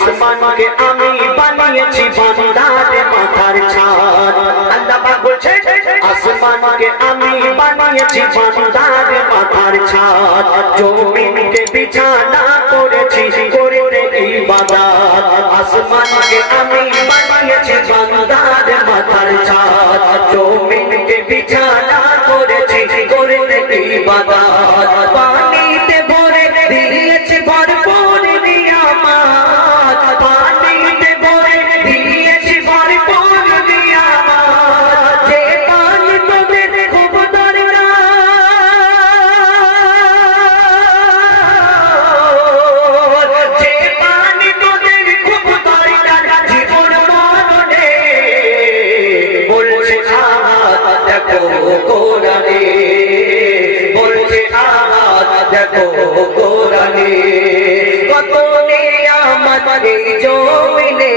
আসমানকে আমি বানিয়েছি বান্দারে মাথার ছাদ। আল্লাহ পাক বলছে, আসমানকে আমি বানিয়েছি বান্দারে মাথার ছাদ। জমিনকে বিছানা করেছি, করতে ইবাদত। আসমানকে আমি বানিয়েছি বান্দারে মাথার ছাদ। জমিনকে বিছানা করেছি, করতে ইবাদত। কোরআনে বলছে, আহাত দেখো কোরআনে কত নিয়ামত এই জমিনে,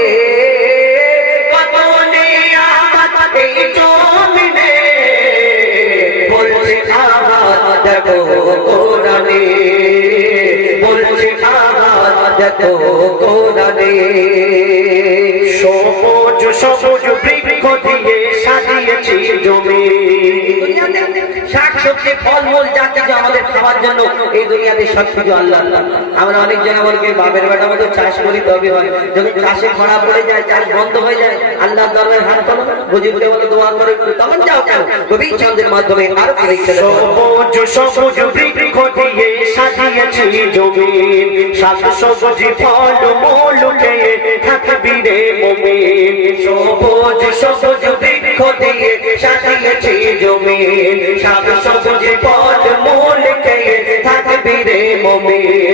কত নিয়ামত এই জমিনে, বলছে, আহাত দেখো কোরআনে বলছে, আহাত দেখো কোরআনে সবুজ সবুজ সবজি ফলমূল যা কিছু আমাদের খাওয়ার জন্য এই দুনিয়াতে সব কিছু আল্লাহ আমরা বাপের মতো চাষ করি তবে হয়। চাষে পড়ে যায়, চাষ বন্ধ হয়ে যায় আল্লাহ হাত দোয়া করে, তখন যাও কেন? কবি মাধ্যমে সবুজ বৃক্ষ দিয়ে সাজিয়েছি জমি শাক, সবজি ফল, মূল খেয়ে থাকবি রে মুমিন। সবুজ সবুজ বৃক্ষ দিয়ে সাজিয়েছি জমি শাক সবজি মন কে থাকবি রে মুমিন।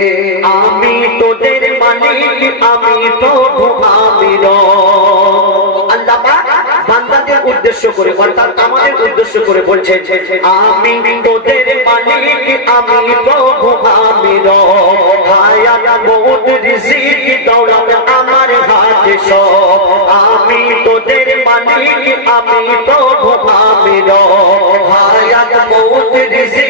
উদ্দেশ্য করে, অর্থাৎ আমাদের উদ্দেশ্য করে বলছেন, আমি তোদের মালিক, আমি প্রভু আমি হায়াত আমার হাতে আমি তোদের মালিক, আমি প্রভু আমি হায়াত মৌত ঋষি